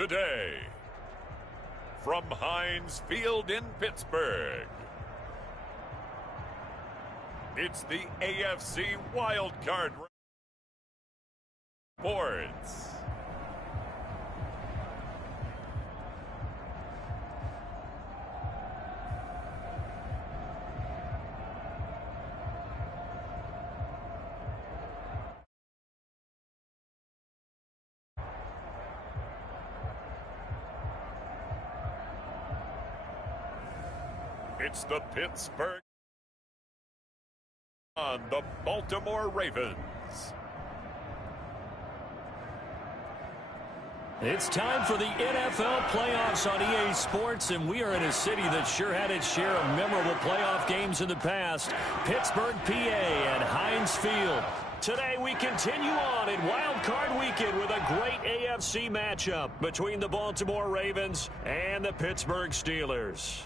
Today, from Heinz Field in Pittsburgh, it's the AFC Wildcard Sports. It's the Pittsburgh on the Baltimore Ravens. It's time for the NFL playoffs on EA Sports, and we are in a city that sure had its share of memorable playoff games in the past. Pittsburgh, PA at Heinz Field. Today we continue on in Wild Card Weekend with a great AFC matchup between the Baltimore Ravens and the Pittsburgh Steelers.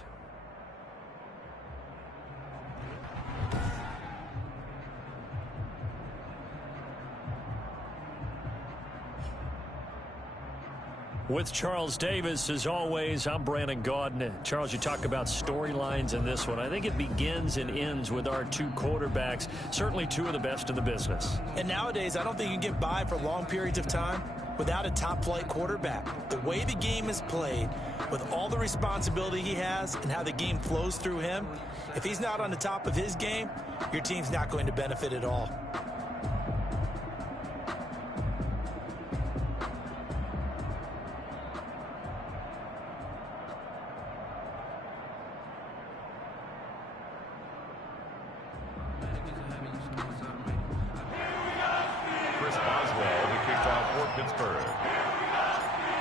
With Charles Davis, as always, I'm Brandon Gaudin. Charles, you talk about storylines in this one. I think it begins and ends with our two quarterbacks, certainly two of the best in the business. And nowadays, I don't think you can get by for long periods of time without a top-flight quarterback. The way the game is played, with all the responsibility he has and how the game flows through him, if he's not on the top of his game, your team's not going to benefit at all. Pittsburgh.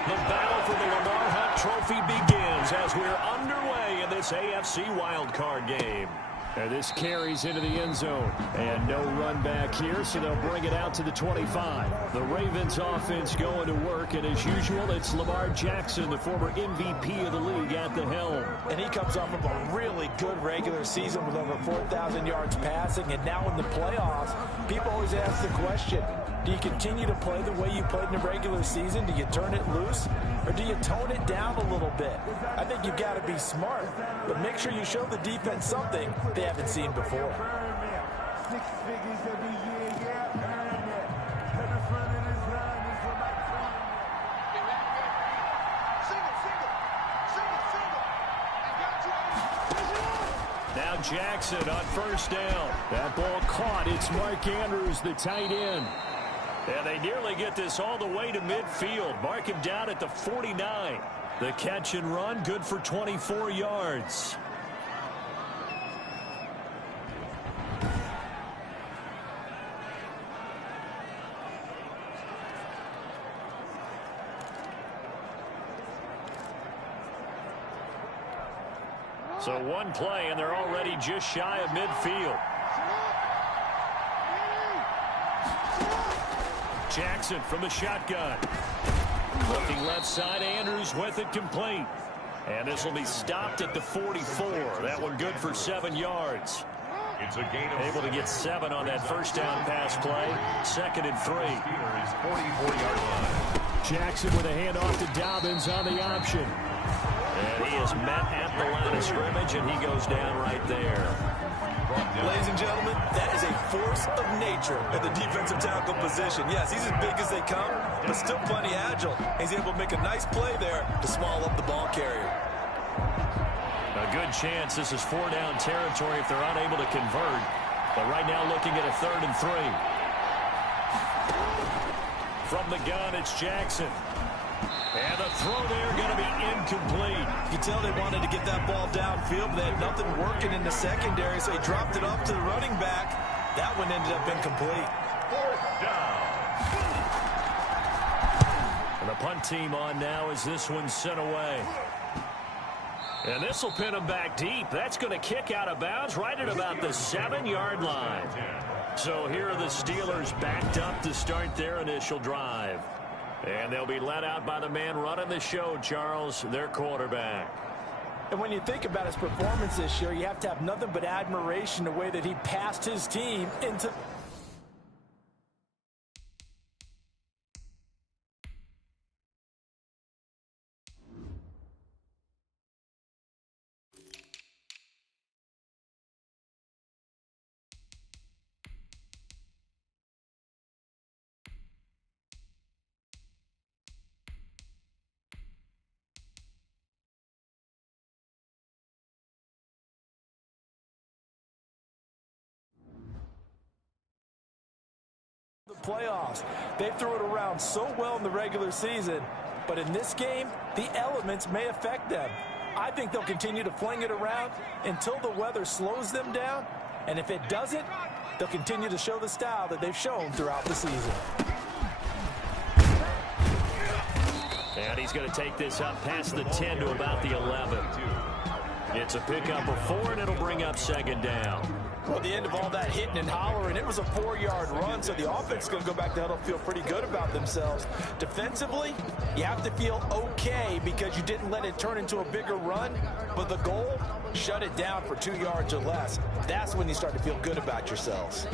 The battle for the Lamar Hunt Trophy begins as we're underway in this AFC wildcard game. And this carries into the end zone. And no run back here, so they'll bring it out to the 25. The Ravens offense going to work, and as usual, it's Lamar Jackson, the former MVP of the league, at the helm. And he comes off of a really good regular season with over 4,000 yards passing, and now in the playoffs, people always ask the question, do you continue to play the way you played in the regular season? Do you turn it loose? Or do you tone it down a little bit? I think you've got to be smart, but make sure you show the defense something they haven't seen before. Now Jackson on first down. That ball caught. It's Mark Andrews, the tight end. And they nearly get this all the way to midfield. Mark him down at the 49. The catch and run, good for 24 yards. So one play, and they're already just shy of midfield. Jackson from the shotgun. Looking left side, Andrews with it complete. And this will be stopped at the 44. That one good for 7 yards. It's a gain of able to get 7 on that first down pass play. 2nd and 3. 44-yard line. Jackson with a handoff to Dobbins on the option. And he is met at the line of scrimmage, and he goes down right there. Ladies and gentlemen, that is a force of nature at the defensive tackle position. Yes, he's as big as they come, but still plenty agile. He's able to make a nice play there to swallow up the ball carrier. A good chance this is 4-down territory if they're unable to convert. But right now looking at a 3rd and 3. From the gun, it's Jackson. And the throw there going to be incomplete. You can tell they wanted to get that ball downfield, but they had nothing working in the secondary, so he dropped it off to the running back. That one ended up incomplete. 4th down. And the punt team on now as this one's sent away. And this will pin him back deep. That's going to kick out of bounds right at about the 7-yard line. So here are the Steelers backed up to start their initial drive. And they'll be let out by the man running the show, Charles, their quarterback. And when you think about his performance this year, you have to have nothing but admiration the way that he passed his team into playoffs. They threw it around so well in the regular season, but in this game, the elements may affect them. I think they'll continue to fling it around until the weather slows them down, and if it doesn't, they'll continue to show the style that they've shown throughout the season. And he's going to take this up past the 10 to about the 11. It's a pickup of 4, and it'll bring up second down. Well, at the end of all that hitting and hollering, it was a 4-yard run, so the offense is going to go back to huddle, feel pretty good about themselves. Defensively, you have to feel okay because you didn't let it turn into a bigger run, but the goal, shut it down for 2 yards or less. That's when you start to feel good about yourselves.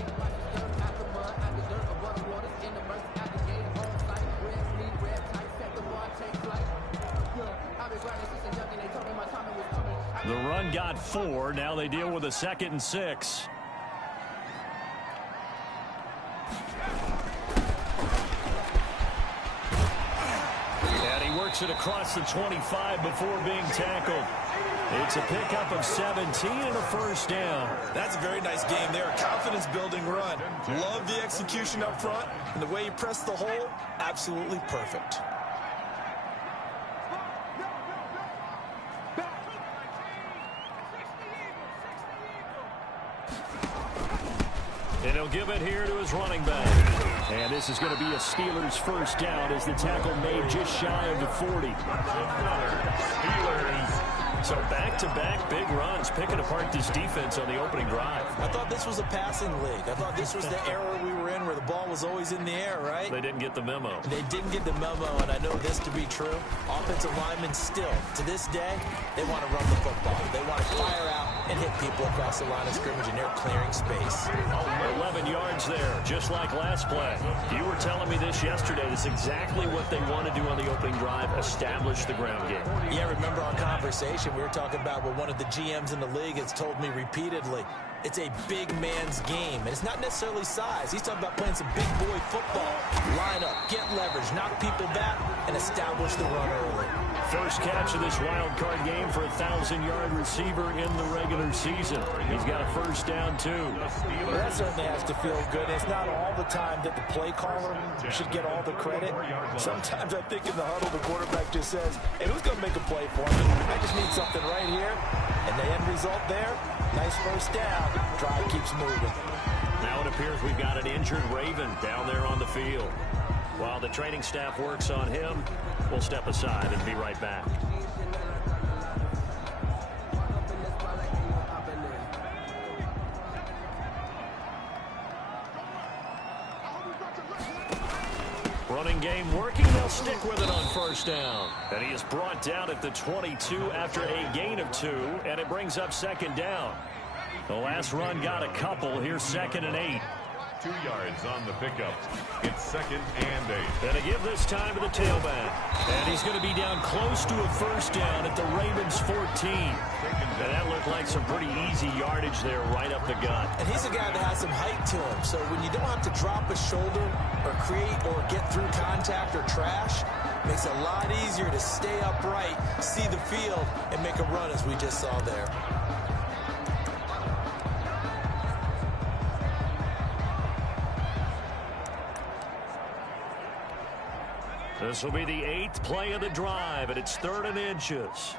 The run got 4. Now they deal with a 2nd and 6. And he works it across the 25 before being tackled. It's a pickup of 17 and a first down. That's a very nice game there. Confidence-building run. Love the execution up front. And the way he pressed the hole, absolutely perfect. And he'll give it here to his running back. And this is going to be a Steelers first down as the tackle made just shy of the 40. Steelers. So back-to-back big runs, picking apart this defense on the opening drive. I thought this was a passing league. I thought this was the era we were in where the ball was always in the air, right? They didn't get the memo. They didn't get the memo, and I know this to be true. Offensive linemen still, to this day, they want to run the football. They want to fire out and hit people across the line of scrimmage, and they're clearing space. 11 yards there, just like last play. You were telling me this yesterday. That's exactly what they want to do on the opening drive, establish the ground game. Yeah, remember our conversation? We were talking about what one of the GMs in the league has told me repeatedly. It's a big man's game, and it's not necessarily size. He's talking about playing some big boy football. Line up, get leverage, knock people back, and establish the run early. First catch of this wild card game for a 1,000-yard receiver in the regular season. He's got a first down, too. Well, that certainly has to feel good. It's not all the time that the play caller should get all the credit. Sometimes I think in the huddle, the quarterback just says, hey, who's going to make a play for me? I just need something right here. And the end result there, nice first down. Drive keeps moving. Now it appears we've got an injured Raven down there on the field. While the training staff works on him, we'll step aside and be right back. Running game working. They'll stick with it on first down. And he is brought down at the 22 after a gain of 2, and it brings up second down. The last run got a couple. Here's 2nd and 8. 2 yards on the pickup. It's 2nd and 8. And to give this time to the tailback. And he's going to be down close to a first down at the Ravens 14. And that looked like some pretty easy yardage there right up the gut. And he's a guy that has some height to him. So when you don't have to drop a shoulder or create or get through contact or trash, makes it a lot easier to stay upright, see the field, and make a run as we just saw there. This will be the 8th play of the drive, and it's 3rd and inches.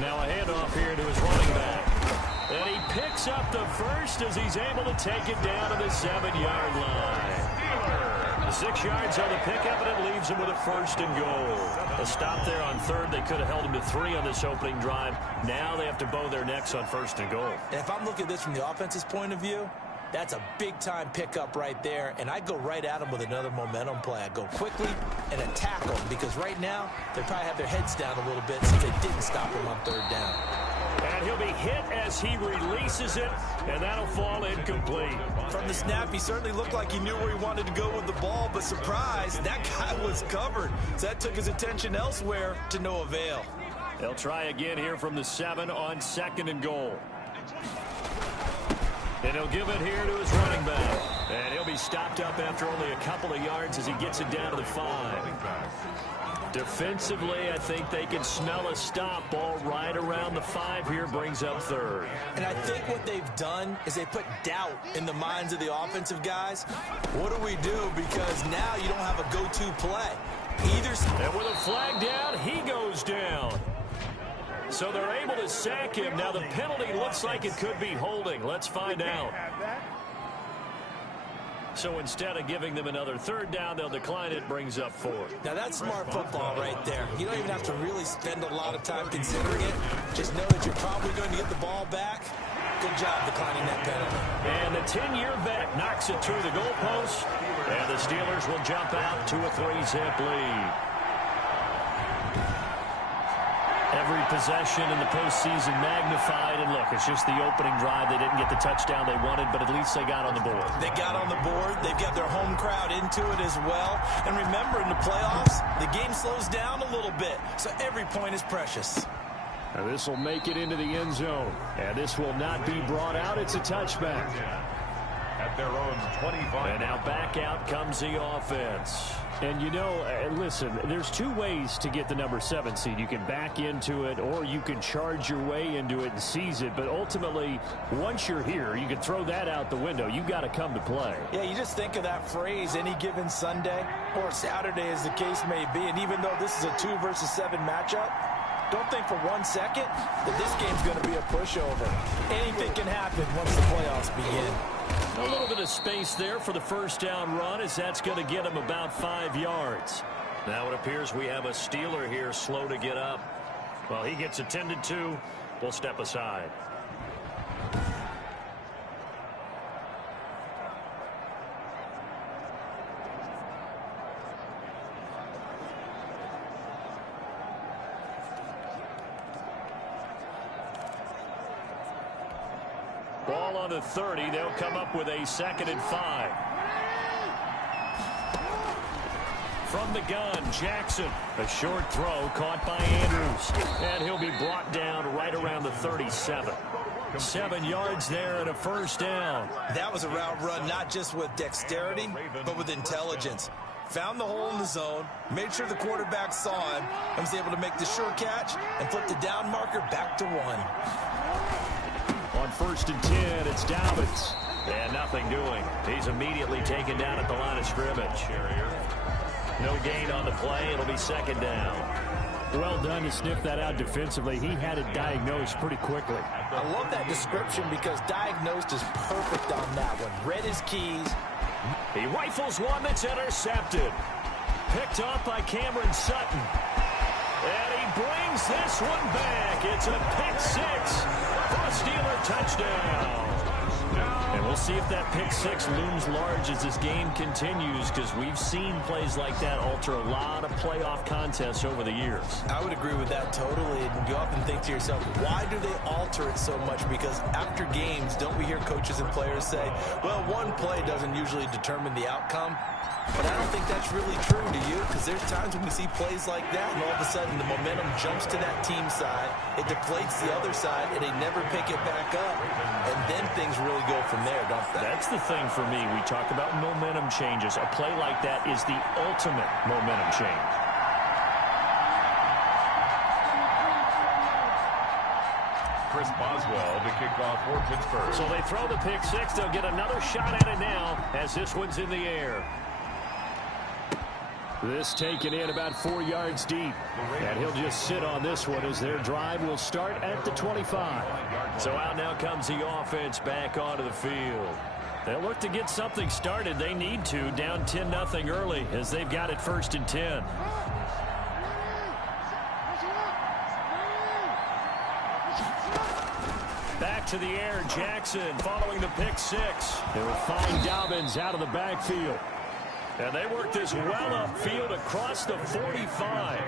Now a handoff here to his running back. And he picks up the first as he's able to take it down to the 7-yard line. 6 yards on the pickup, and it leaves him with a 1st and goal. A stop there on 3rd. They could have held him to 3 on this opening drive. Now they have to bow their necks on 1st and goal. And if I'm looking at this from the offense's point of view, that's a big-time pickup right there, and I go right at them with another momentum play. I go quickly and attack them because right now they probably have their heads down a little bit since they didn't stop him on 3rd down. And he'll be hit as he releases it, and that'll fall incomplete. From the snap, he certainly looked like he knew where he wanted to go with the ball, but surprise, that guy was covered. So that took his attention elsewhere to no avail. They'll try again here from the 7 on 2nd and goal. And he'll give it here to his running back. And he'll be stopped up after only a couple of yards as he gets it down to the 5. Defensively, I think they can smell a stop. Ball right around the 5 here, brings up third. And I think what they've done is they put doubt in the minds of the offensive guys. What do we do? Because now you don't have a go-to play. And with a flag down, he goes down. So they're able to sack him. Now the penalty looks like it could be holding. Let's find out. So instead of giving them another third down, they'll decline it, brings up 4. Now that's smart football right there. You don't even have to really spend a lot of time considering it. Just know that you're probably going to get the ball back. Good job declining that penalty. And the 10-year vet knocks it through the goalpost. And the Steelers will jump out to a 3-zip lead. Every possession in the postseason magnified. And look, it's just the opening drive. They didn't get the touchdown they wanted, but at least they got on the board. They got on the board. They've got their home crowd into it as well. And remember, in the playoffs, the game slows down a little bit. So every point is precious. And this will make it into the end zone. And this will not be brought out. It's a touchback. At their own 25. And now back out comes the offense. And, you know, listen, there's 2 ways to get the number 7 seed. You can back into it, or you can charge your way into it and seize it. But ultimately, once you're here, you can throw that out the window. You got to come to play. Yeah, you just think of that phrase, any given Sunday or Saturday as the case may be. And even though this is a 2 versus 7 matchup, don't think for 1 second that this game's going to be a pushover. Anything can happen once the playoffs begin. A little bit of space there for the first down run, as that's going to get him about 5 yards. Now it appears we have a Steeler here slow to get up. Well, he gets attended to. We'll step aside. Ball on the 30. They'll come up with a 2nd and 5. From the gun, Jackson. A short throw caught by Andrews. And he'll be brought down right around the 37. 7 yards there and a first down. That was a route run not just with dexterity, but with intelligence. Found the hole in the zone, made sure the quarterback saw him, and was able to make the sure catch and flip the down marker back to 1. On 1st and 10, it's Dobbins. And nothing doing. He's immediately taken down at the line of scrimmage. No gain on the play. It'll be 2nd down. Well done to sniff that out defensively. He had it diagnosed pretty quickly. I love that description because diagnosed is perfect on that one. Read his keys. He rifles one that's intercepted. Picked off by Cameron Sutton. And he brings this one back. It's a pick 6 for a Steeler touchdown. And we'll see if that pick 6 looms large as this game continues, because we've seen plays like that alter a lot of playoff contests over the years. I would agree with that totally. And you often think to yourself, why do they alter it so much? Because after games, don't we hear coaches and players say, well, one play doesn't usually determine the outcome? But I don't think that's really true, do you? Because there's times when we see plays like that, and all of a sudden the momentum jumps to that team side, it deflates the other side, and they never pick it back up. And then things really go from there, don't they? That's the thing for me. We talk about momentum changes. A play like that is the ultimate momentum change. Chris Boswell to kick off for Pittsburgh. So they throw the pick 6. They'll get another shot at it now as this one's in the air. This taken in about 4 yards deep. And he'll just sit on this one as their drive will start at the 25. So out now comes the offense back onto the field. They'll look to get something started. They need to, down 10-0 early as they've got it 1st and 10. Back to the air, Jackson following the pick 6. They'll find Dobbins out of the backfield. And they work this well upfield across the 45.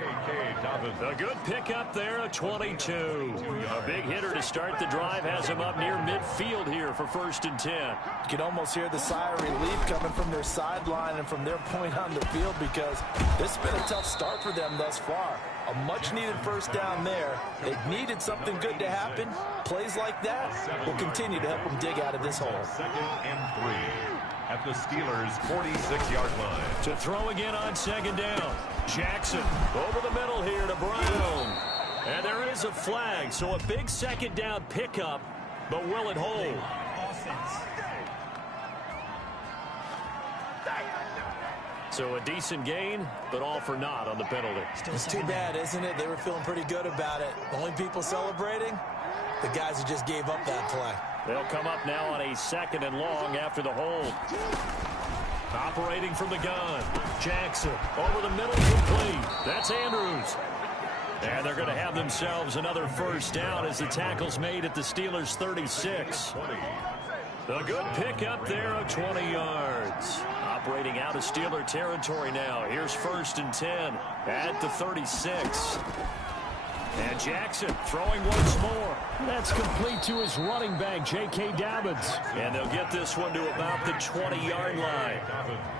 A good pickup there, a 22. A big hitter to start the drive has him up near midfield here for 1st and 10. You can almost hear the sigh of relief coming from their sideline and from their point on the field, because this has been a tough start for them thus far. A much-needed first down there. They needed something good to happen. Plays like that will continue to help them dig out of this hole. 2nd and 3 at the Steelers' 46-yard line. To throw again on 2nd down. Jackson over the middle here to Brown. And there is a flag, so a big 2nd down pickup, but will it hold? So a decent gain, but all for naught on the penalty. It's too bad, isn't it? They were feeling pretty good about it. The only people celebrating, the guys who just gave up that play. They'll come up now on a 2nd and long after the hold. Operating from the gun. Jackson over the middle, complete. That's Andrews. And they're going to have themselves another first down as the tackle's made at the Steelers' 36. A good pickup there of 20 yards. Operating out of Steeler territory now. Here's 1st and 10 at the 36. And Jackson throwing once more. That's complete to his running back, J.K. Dobbins. And they'll get this one to about the 20-yard line.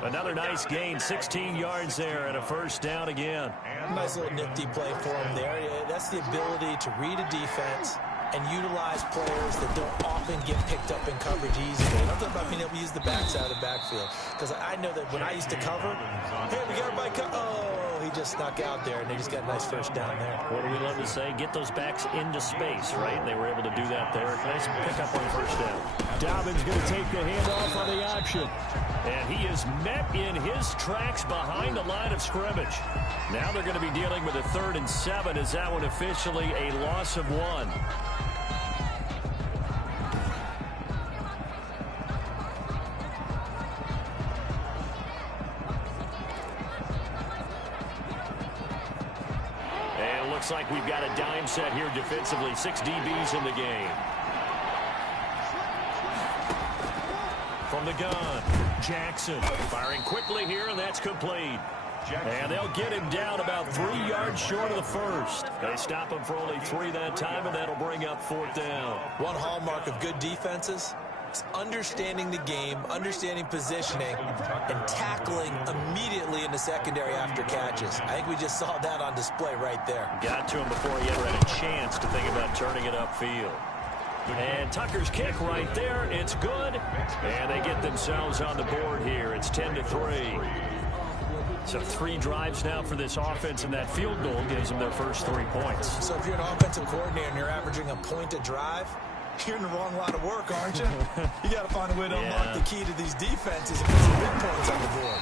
Another nice gain, 16 yards there, and a first down again. Nice little nifty play for him there. That's the ability to read a defense and utilize players that don't often get picked up in coverage easily. I'm talking about being able to use the backside of the backfield. Because I know that when I used to cover, hey, we got everybody oh, he just snuck out there, and they just got a nice first down there. What do we love to say? Get those backs into space, right? And they were able to do that there. Nice pickup on first down. Dobbins going to take the handoff on the option. And he is met in his tracks behind the line of scrimmage. Now they're going to be dealing with a 3rd and 7 as that one officially a loss of 1. Looks like we've got a dime set here defensively. 6 DBs in the game. From the gun, Jackson firing quickly here, and that's complete. And they'll get him down about 3 yards short of the first. They stop him for only 3 that time, and that'll bring up 4th down. One hallmark of good defenses is understanding the game, understanding positioning, and tackling immediately in the secondary after catches. I think we just saw that on display right there. Got to him before he ever had a chance to think about turning it upfield. And Tucker's kick right there. It's good. And they get themselves on the board here. It's 10-3. So 3 drives now for this offense, and that field goal gives them their first 3 points. So if you're an offensive coordinator and you're averaging a point a drive, you're in the wrong line of work, aren't you? You got to find a way to unlock the key to these defenses and put some big points on the board.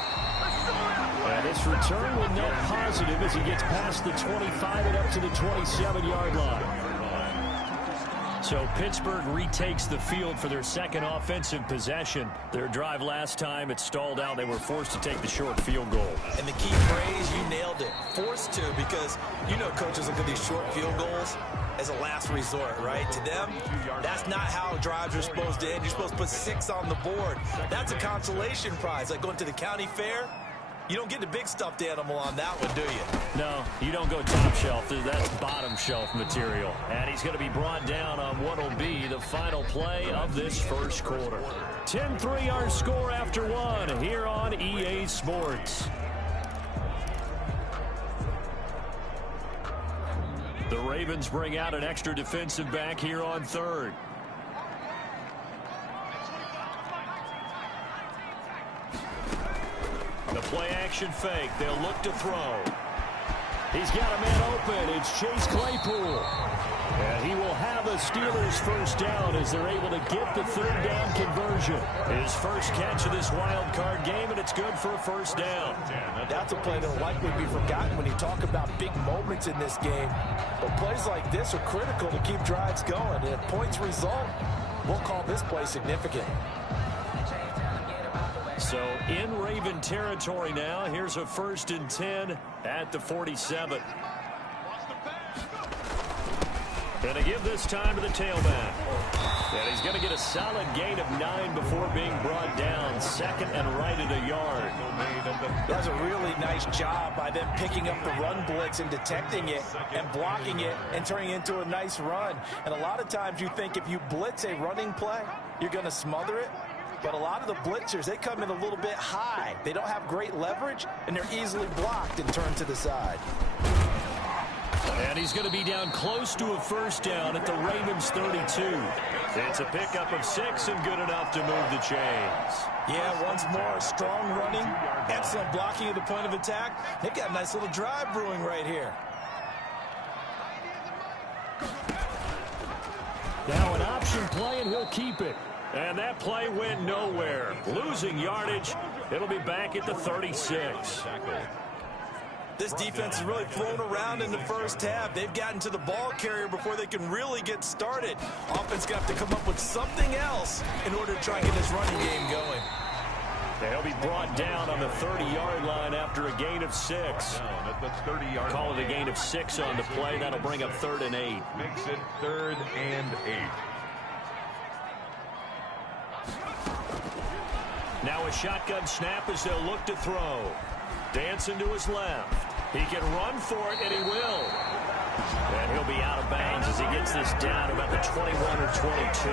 And this return with no positive as he gets past the 25 and up to the 27-yard line. So Pittsburgh retakes the field for their 2nd offensive possession. Their drive last time, it stalled out. They were forced to take the short field goal. And the key phrase, you nailed it. Forced to, because you know coaches look at these short field goals as a last resort, right? To them, that's not how drives are supposed to end. You're supposed to put 6 on the board. That's a consolation prize, like going to the county fair. You don't get the big stuffed animal on that one, do you? No, you don't go top shelf. That's bottom shelf material. And he's going to be brought down on what will be the final play of this first quarter. 10-3 our score after 1 here on EA Sports. The Ravens bring out an extra defensive back here on 3rd. The play-action fake. They'll look to throw. He's got a man open. It's Chase Claypool. And he will have a Steelers first down as they're able to get the 3rd down conversion. His first catch of this wild card game, and it's good for a first down. That's a play that'll likely be forgotten when you talk about big moments in this game. But plays like this are critical to keep drives going. And if points result, we'll call this play significant. So in Raven territory now, here's a 1st and 10 at the 47. Going to give this time to the tailback. And he's going to get a solid gain of 9 before being brought down. 2nd and right at a yard. That's a really nice job by them picking up the run blitz and detecting it and blocking it and turning it into a nice run. And a lot of times you think if you blitz a running play, you're going to smother it. But a lot of the blitzers, they come in a little bit high. They don't have great leverage, and they're easily blocked and turned to the side. And he's going to be down close to a first down at the Ravens 32. It's a pickup of 6 and good enough to move the chains. Yeah, once more, strong running, excellent blocking at the point of attack. They've got a nice little drive brewing right here. Now an option play, and he'll keep it. And that play went nowhere. Losing yardage. It'll be back at the 36. This defense has really flown around in the first half. They've gotten to the ball carrier before they can really get started. Offense going to have to come up with something else in order to try and get this running game going. He'll be brought down on the 30-yard line after a gain of 6. At the 30-yard Call it a gain of 6 on the play. That'll bring up 3rd and 8. Makes it 3rd and 8. Now a shotgun snap as they'll look to throw. Dancing to his left. He can run for it, and he will. And he'll be out of bounds as he gets this down about the 21 or 22.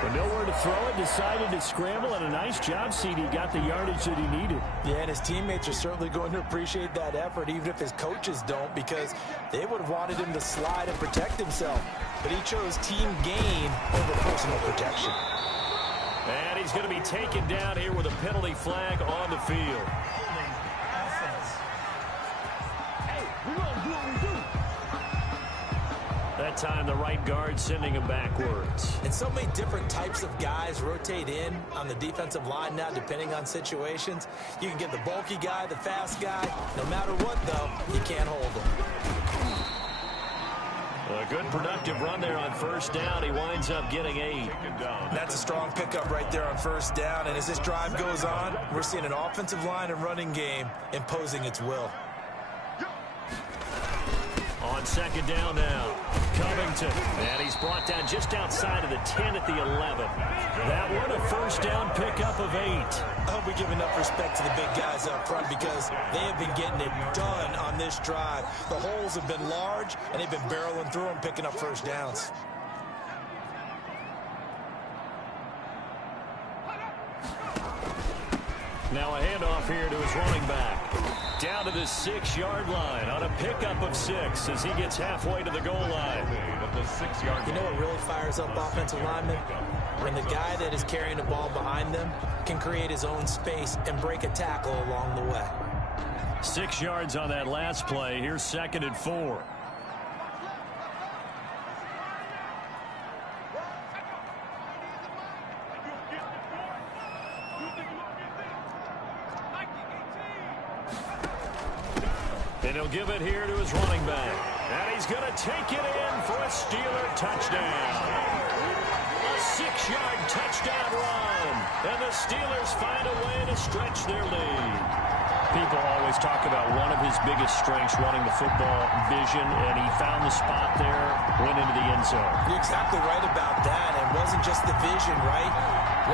But nowhere to throw it, decided to scramble, and a nice job, CD. Got the yardage that he needed. Yeah, and his teammates are certainly going to appreciate that effort, even if his coaches don't, because they would have wanted him to slide and protect himself. But he chose team gain over personal protection. And he's going to be taken down here with a penalty flag on the field. That time the right guard sending him backwards. And so many different types of guys rotate in on the defensive line now, depending on situations. You can get the bulky guy, the fast guy. No matter what, though, you can't hold him. A good productive run there on first down. He winds up getting 8. That's a strong pickup right there on first down. And as this drive goes on, we're seeing an offensive line and running game imposing its will. On second down now, Covington. And he's brought down just outside of the 10 at the 11. That one a first down pickup of 8. I hope we give enough respect to the big guys up front because they have been getting it done on this drive. The holes have been large, and they've been barreling through them, picking up first downs. Now a handoff here to his running back. Down to the 6-yard line on a pickup of 6 as he gets halfway to the goal line. You know what really fires up offensive linemen? When the guy that is carrying the ball behind them can create his own space and break a tackle along the way. 6 yards on that last play. Here's 2nd and 4. And he'll give it here to his running back. And he's going to take it in for a Steeler touchdown. A 6-yard touchdown run. And the Steelers find a way to stretch their lead. People always talk about one of his biggest strengths running the football, vision, and he found the spot there, went into the end zone. You're exactly right about that. It wasn't just the vision, right?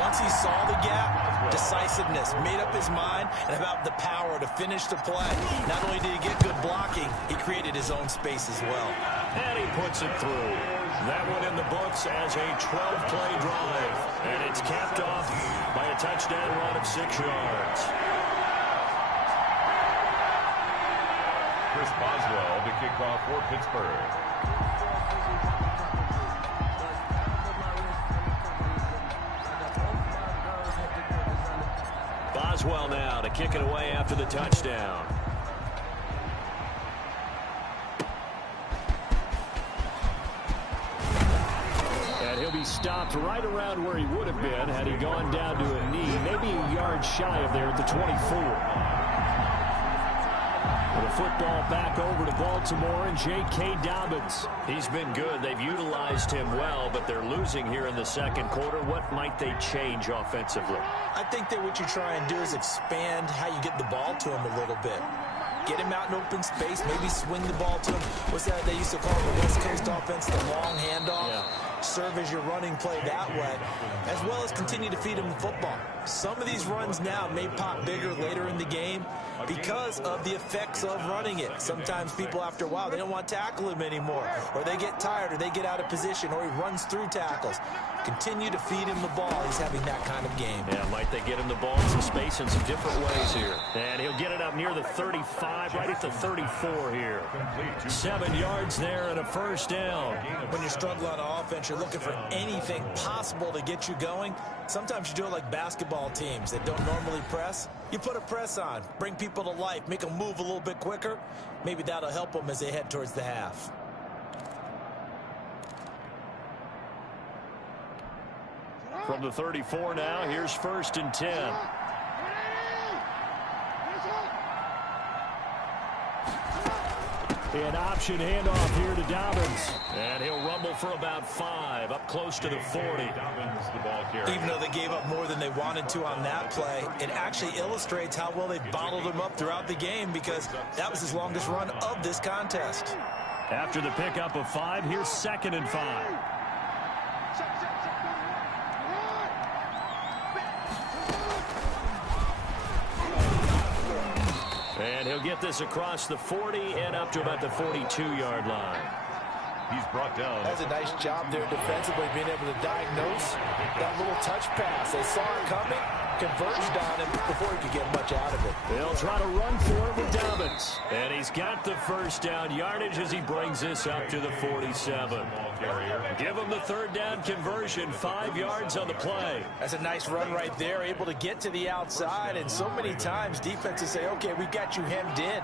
Once he saw the gap, decisiveness, made up his mind, and about the power to finish the play. Not only did he get good blocking, he created his own space as well. And he puts it through. That one in the books as a 12-play drive. And it's capped off by a touchdown run of 6 yards. Chris Boswell to kick off for Pittsburgh. Boswell now to kick it away after the touchdown. And he'll be stopped right around where he would have been had he gone down to a knee, maybe a yard shy of there at the 24. The football back over to Baltimore and J.K. Dobbins. He's been good. They've utilized him well, but they're losing here in the second quarter. What might they change offensively? I think that what you try and do is expand how you get the ball to him a little bit. Get him out in open space, maybe swing the ball to him. What's that they used to call the West Coast offense, the long handoff? Yeah. serve as your running play that way, as well as continue to feed him the football. Some of these runs now may pop bigger later in the game because of the effects of running it. Sometimes people, after a while, they don't want to tackle him anymore, or they get tired, or they get out of position, or he runs through tackles. Continue to feed him the ball. He's having that kind of game. Yeah, might they get him the ball in some space in some different ways here. And he'll get it up near the 35, right at the 34 here. 7 yards there and a first down. When you're struggling on offense, you're looking for anything possible to get you going. Sometimes you do it like basketball teams that don't normally press. You put a press on, bring people to life, make them move a little bit quicker. Maybe that'll help them as they head towards the half. From the 34 now, here's 1st and 10. An option handoff here to Dobbins. And he'll rumble for about 5, up close to the 40. Even though they gave up more than they wanted to on that play, it actually illustrates how well they bottled him up throughout the game, because that was his longest run of this contest. After the pickup of 5, here's 2nd and 5. And he'll get this across the 40 and up to about the 42-yard line. He's brought down. That's a nice job there defensively, being able to diagnose that little touch pass. They saw it coming, converged on him before he could get much out of it. They'll try to run for it with Dobbins. And he's got the first down yardage as he brings this up to the 47. Give him the 3rd down conversion, 5 yards on the play. That's a nice run right there, able to get to the outside. And so many times defenses say, okay, we've got you hemmed in.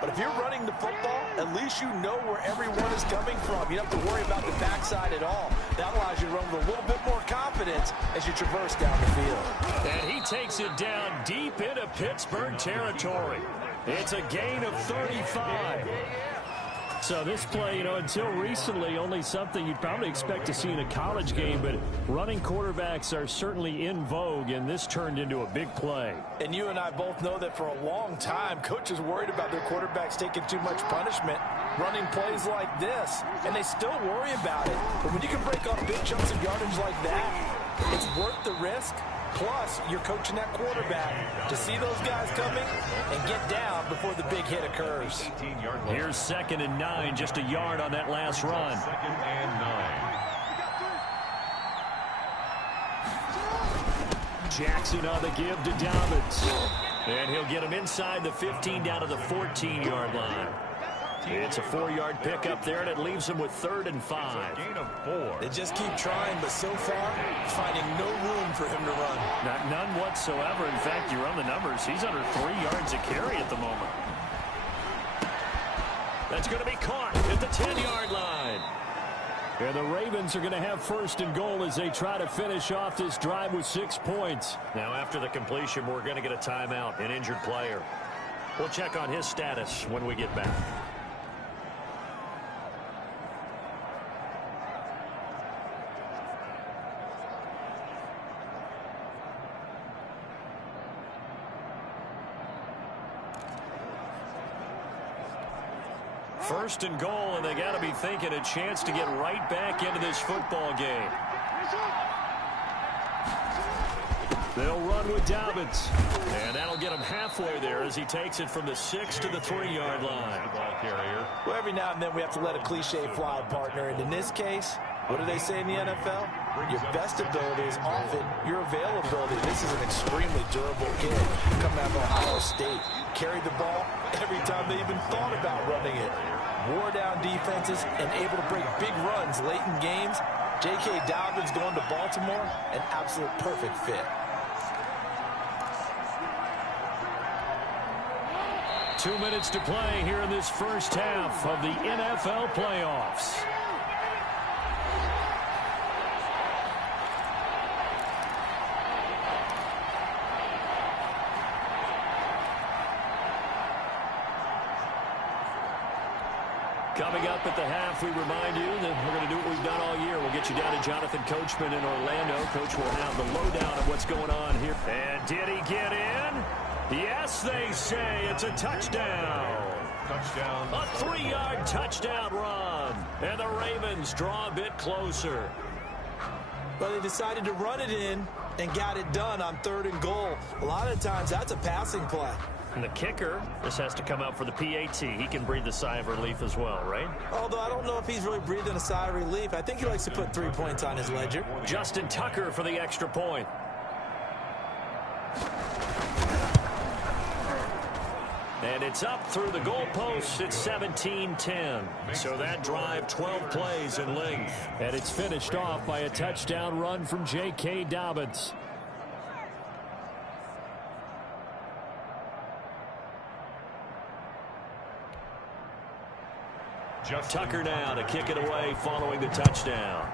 But if you're running the football, at least you know where everyone is coming from. You don't have to worry about the backside at all. That allows you to run with a little bit more confidence as you traverse down the field. And he takes it down deep into Pittsburgh territory. It's a gain of 35. So this play, until recently, only something you'd probably expect to see in a college game, but running quarterbacks are certainly in vogue, and this turned into a big play. And you and I both know that for a long time, coaches worried about their quarterbacks taking too much punishment, running plays like this, and they still worry about it. But when you can break off big chunks of yardage like that, it's worth the risk. Plus, you're coaching that quarterback to see those guys coming and get down before the big hit occurs. Here's 2nd and 9, just a yard on that last run. 2nd and 9. Jackson on the give to Dobbins. And he'll get him inside the 15 down to the 14-yard line. It's a 4-yard pickup there, and it leaves him with 3rd and 5. Gain of 4. They just keep trying, but so far, finding no room for him to run. None whatsoever. In fact, you run the numbers. He's under 3 yards a carry at the moment. That's going to be caught at the 10-yard line. And the Ravens are going to have 1st and goal as they try to finish off this drive with 6 points. Now, after the completion, we're going to get a timeout, an injured player. We'll check on his status when we get back. First and goal, and they got to be thinking a chance to get right back into this football game. They'll run with Dobbins. And that'll get him halfway there as he takes it from the 6 to the 3-yard line. Well, every now and then we have to let a cliche fly, partner. And in this case, what do they say in the NFL? Your best ability is often your availability. This is an extremely durable kid coming out of Ohio State. Carried the ball every time they even thought about running it. Wore down defenses and able to break big runs late in games. J.K. Dobbins going to Baltimore, an absolute perfect fit. 2 minutes to play here in this first half of the NFL playoffs. Coming up at the half, we remind you that we're going to do what we've done all year. We'll get you down to Jonathan Coachman in Orlando. Coach will have the lowdown of what's going on here. And did he get in? Yes, they say it's a touchdown. Touchdown. A 3-yard touchdown run. And the Ravens draw a bit closer. Well, they decided to run it in and got it done on 3rd and goal. A lot of times, that's a passing play. And the kicker, this has to come out for the PAT. He can breathe a sigh of relief as well, right? Although I don't know if he's really breathing a sigh of relief. I think he likes to put 3 points on his ledger. Justin Tucker for the extra point. And it's up through the goalposts. It's 17-10. So that drive, 12 plays in length. And it's finished off by a touchdown run from J.K. Dobbins. Tucker now to kick it away following the touchdown.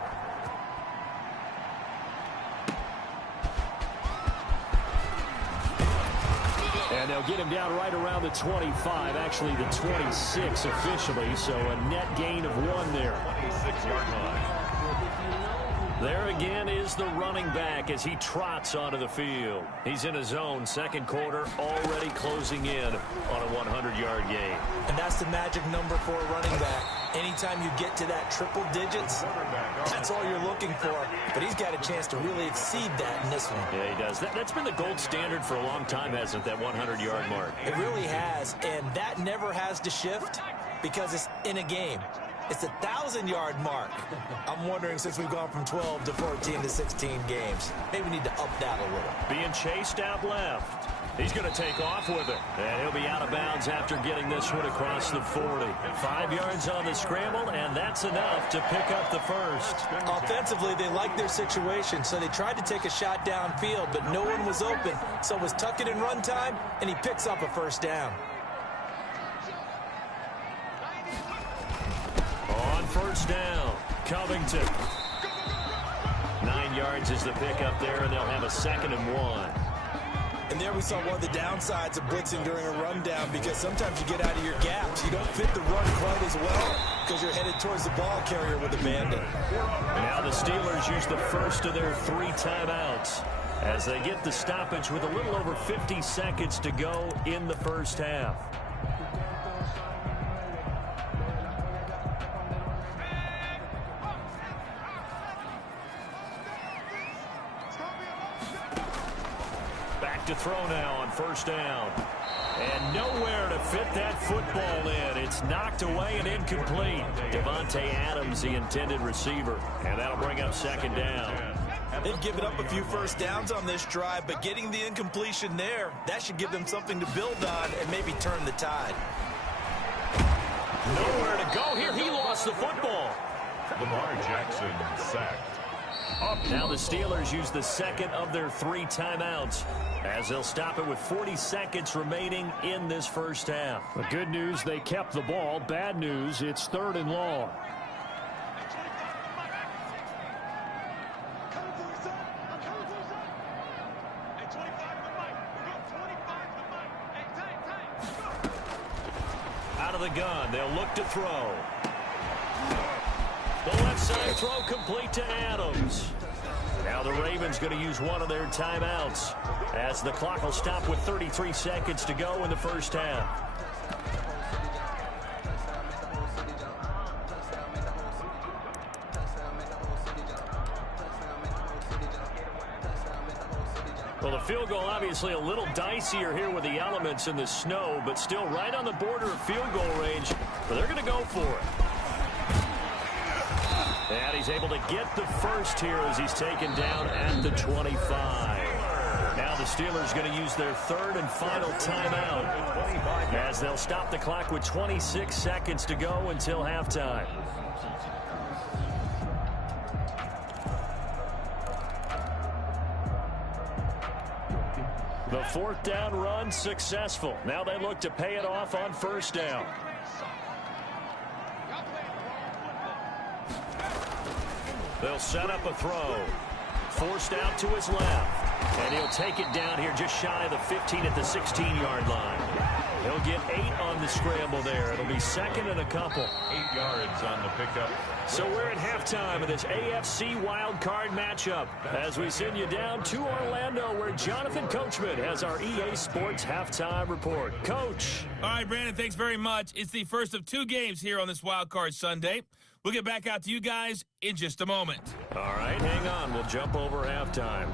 And they'll get him down right around the 25, actually the 26 officially, so a net gain of 1 there. 26-yard line. There again is the running back as he trots onto the field. He's in his zone, second quarter, already closing in on a 100-yard gain. And that's the magic number for a running back. Anytime you get to that triple digits, that's all you're looking for. But he's got a chance to really exceed that in this one. Yeah, he does. That's been the gold standard for a long time, hasn't it, that 100-yard mark? It really has, and that never has to shift because it's in a game. It's a 1,000-yard mark. I'm wondering, since we've gone from 12 to 14 to 16 games, maybe we need to up that a little. Being chased out left. He's going to take off with it. And he'll be out of bounds after getting this one across the 40. 5 yards on the scramble, and that's enough to pick up the first. Offensively, they like their situation, so they tried to take a shot downfield, but no one was open. So it was tuck it in run time, and he picks up a first down. On first down, Covington. 9 yards is the pickup there, and they'll have a 2nd and 1. And there we saw one of the downsides of blitzing during a rundown, because sometimes you get out of your gaps. You don't fit the run quite as well because you're headed towards the ball carrier with a bandit. Now the Steelers use the first of their 3 timeouts as they get the stoppage with a little over 50 seconds to go in the first half. To throw now on first down. And nowhere to fit that football in. It's knocked away and incomplete. Devontae Adams, the intended receiver. And that'll bring up 2nd down. They've given up a few first downs on this drive, but getting the incompletion there, that should give them something to build on and maybe turn the tide. Nowhere to go here. He lost the football. Lamar Jackson sacked. Now the Steelers use the 2nd of their 3 timeouts as they'll stop it with 40 seconds remaining in this first half. The good news, they kept the ball. Bad news, it's 3rd and long. Out of the gun, they'll look to throw. The left side throw complete to Adams. Now the Ravens going to use one of their timeouts as the clock will stop with 33 seconds to go in the first half. Well, the field goal obviously a little dicier here with the elements in the snow, but still right on the border of field goal range. But they're going to go for it. And he's able to get the first here as he's taken down at the 25. Now the Steelers going to use their 3rd and final timeout as they'll stop the clock with 26 seconds to go until halftime. The 4th down run successful. Now they look to pay it off on first down. They'll set up a throw. Forced out to his left. And he'll take it down here just shy of the 15 at the 16-yard line. He'll get 8 on the scramble there. It'll be 2nd and a couple. 8 yards on the pickup. So we're at halftime of this AFC wildcard matchup as we send you down to Orlando where Jonathan Coachman has our EA Sports halftime report. Coach. All right, Brandon, thanks very much. It's the first of 2 games here on this wildcard Sunday. We'll get back out to you guys in just a moment. All right, hang on. We'll jump over halftime.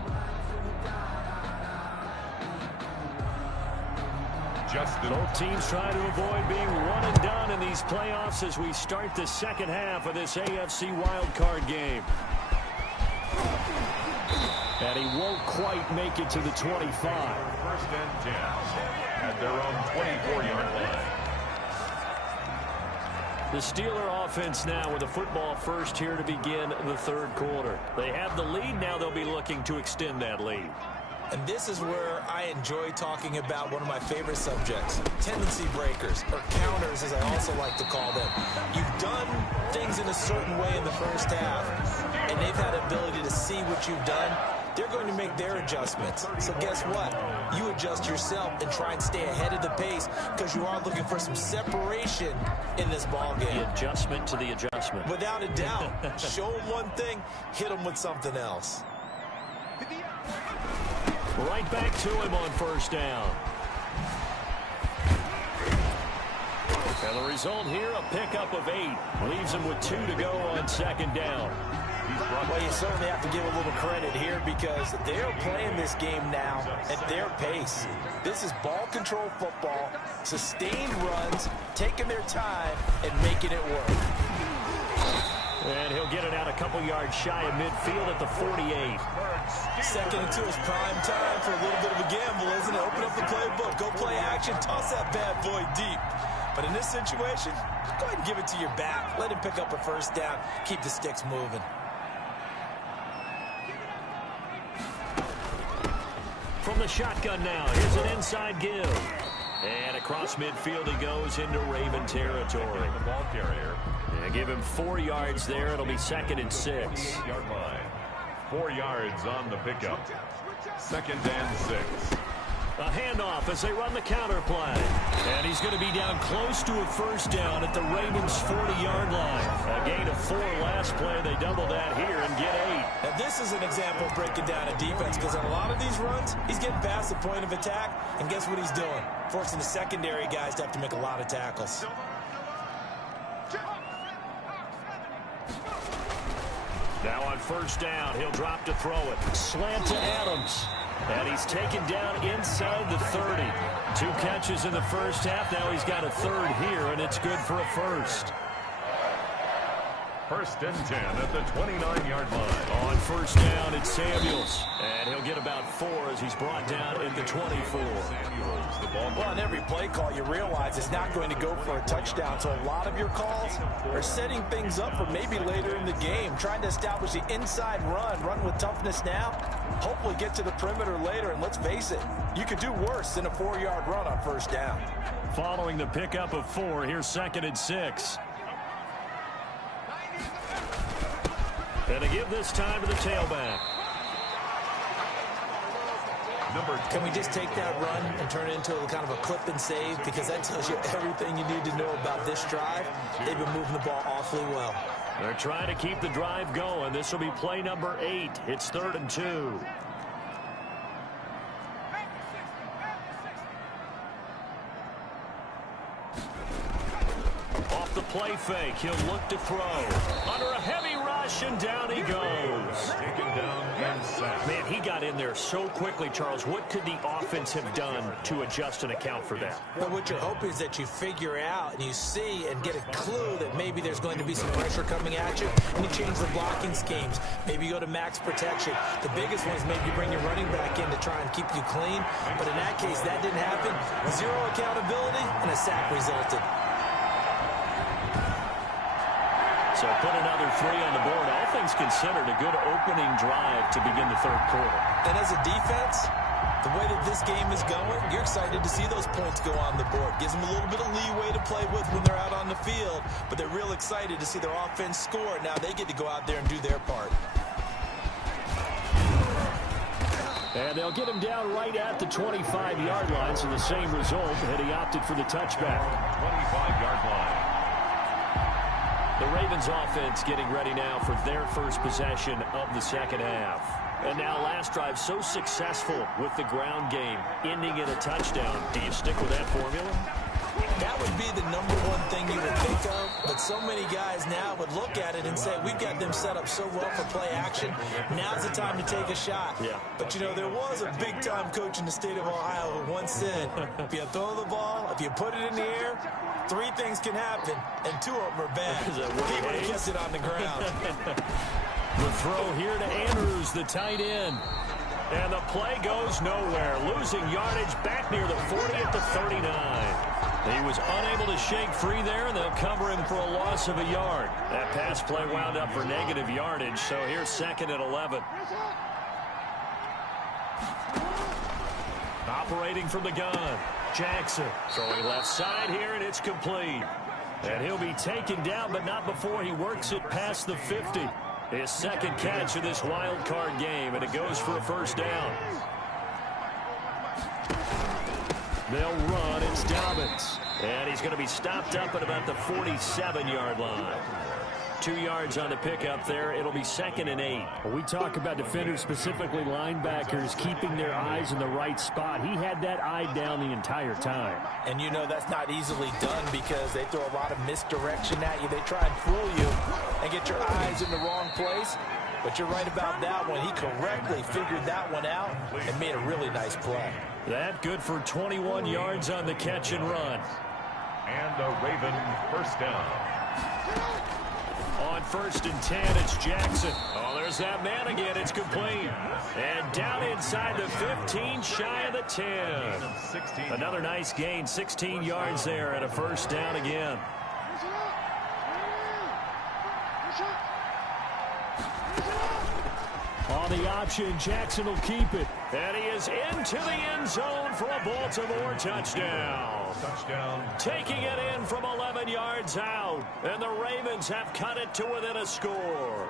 Both teams try to avoid being one and done in these playoffs as we start the second half of this AFC wildcard game. And he won't quite make it to the 25. First and 10 at their own 24-yard line. The Steeler offense now with a football first here to begin the third quarter. They have the lead. Now they'll be looking to extend that lead. And this is where I enjoy talking about one of my favorite subjects, tendency breakers, or counters as I also like to call them. You've done things in a certain way in the first half, and they've had the ability to see what you've done. They're going to make their adjustments. So guess what? You adjust yourself and try and stay ahead of the pace because you are looking for some separation in this ball game. The adjustment to the adjustment. Without a doubt. Show them one thing, hit them with something else. Right back to him on first down. And the result here, a pickup of 8. Leaves him with 2 to go on second down. Well, you certainly have to give a little credit here because they're playing this game now at their pace. This is ball control football, sustained runs, taking their time, and making it work. And he'll get it out a couple yards shy of midfield at the 48. Second and 2 is prime time for a little bit of a gamble, isn't it? Open up the playbook, go play action, toss that bad boy deep. But in this situation, go ahead and give it to your back. Let him pick up a first down, keep the sticks moving. From the shotgun now, here's an inside give. And across midfield he goes into Raven territory. The ball carrier. And give him 4 yards there. It'll be second and 6. Yard line. 4 yards on the pickup. Second and 6. A handoff as they run the counter play. And he's going to be down close to a first down at the Ravens' 40-yard line. A gain of 4 last play. They double that here and get 8. Now this is an example of breaking down a defense because on a lot of these runs, he's getting past the point of attack. And guess what he's doing? Forcing the secondary guys to have to make a lot of tackles. Now on first down, he'll drop to throw it. Slant to Adams. And he's taken down inside the 30. 2 catches in the first half. Now he's got a third here, and it's good for a first. First and 10 at the 29-yard line. On first down, it's Samuels. And he'll get about 4 as he's brought down at the 24. Samuels, the ball. Well, on every play call, you realize it's not going to go for a touchdown. So a lot of your calls are setting things up for maybe later in the game, trying to establish the inside run with toughness now, hopefully get to the perimeter later. And let's face it, you could do worse than a 4-yard run on first down. Following the pickup of 4, here's second and 6. And to give this time to the tailback. Can we just take that run and turn it into kind of a clip and save? Because that tells you everything you need to know about this drive. They've been moving the ball awfully well. They're trying to keep the drive going. This will be play number 8. It's 3rd and 2. Off the play fake, he'll look to throw. Under a heavy rush, and down he goes. Taken down and sacked. Man, he got in there so quickly, Charles. What could the offense have done to adjust and account for that? But what you're hoping is that you figure out and you see and get a clue that maybe there's going to be some pressure coming at you, and you change the blocking schemes. Maybe you go to max protection. The biggest one is maybe you bring your running back in to try and keep you clean. But in that case, that didn't happen. 0 accountability, and a sack resulted. So put another 3 on the board. All things considered, a good opening drive to begin the third quarter. And as a defense, the way that this game is going, you're excited to see those points go on the board. Gives them a little bit of leeway to play with when they're out on the field, but they're real excited to see their offense score. Now they get to go out there and do their part. And they'll get him down right at the 25-yard line, so the same result, and he opted for the touchback. 25-yard line. The Ravens offense getting ready now for their first possession of the second half. And now last drive so successful with the ground game, ending in a touchdown. Do you stick with that formula? That would be the number one thing you would think of, but so many guys now would look at it and say, we've got them set up so well for play action. Now's the time to take a shot. Yeah. But, you know, there was a big-time coach in the state of Ohio who once said, if you throw the ball, if you put it in the air, 3 things can happen, and 2 of them are bad. He would have kept it on the ground. The throw here to Andrews, the tight end. And the play goes nowhere. Losing yardage back near the 40 at the 39. He was unable to shake free there, and they'll cover him for a loss of a yard. That pass play wound up for negative yardage, so here's 2nd and 11. Operating from the gun, Jackson throwing left side here, and it's complete. And he'll be taken down, but not before he works it past the 50. His 2nd catch of this wild card game, and it goes for a 1st down. They'll run. It's Dobbins. And he's going to be stopped up at about the 47-yard line. 2 yards on the pickup there. It'll be 2nd and 8. We talk about defenders, specifically linebackers, keeping their eyes in the right spot. He had that eye down the entire time. And you know that's not easily done because they throw a lot of misdirection at you. They try and fool you and get your eyes in the wrong place. But you're right about that one. He correctly figured that one out and made a really nice play. That good for 21 yards on the catch and run. And a Raven 1st down. On 1st and 10, it's Jackson. Oh, there's that man again. It's complete. And down inside the 15, shy of the 10. Another nice gain, 16 yards there, and a 1st down again. On the option, Jackson will keep it. And he is into the end zone for a Baltimore touchdown. Taking it in from 11 yards out. And the Ravens have cut it to within a score.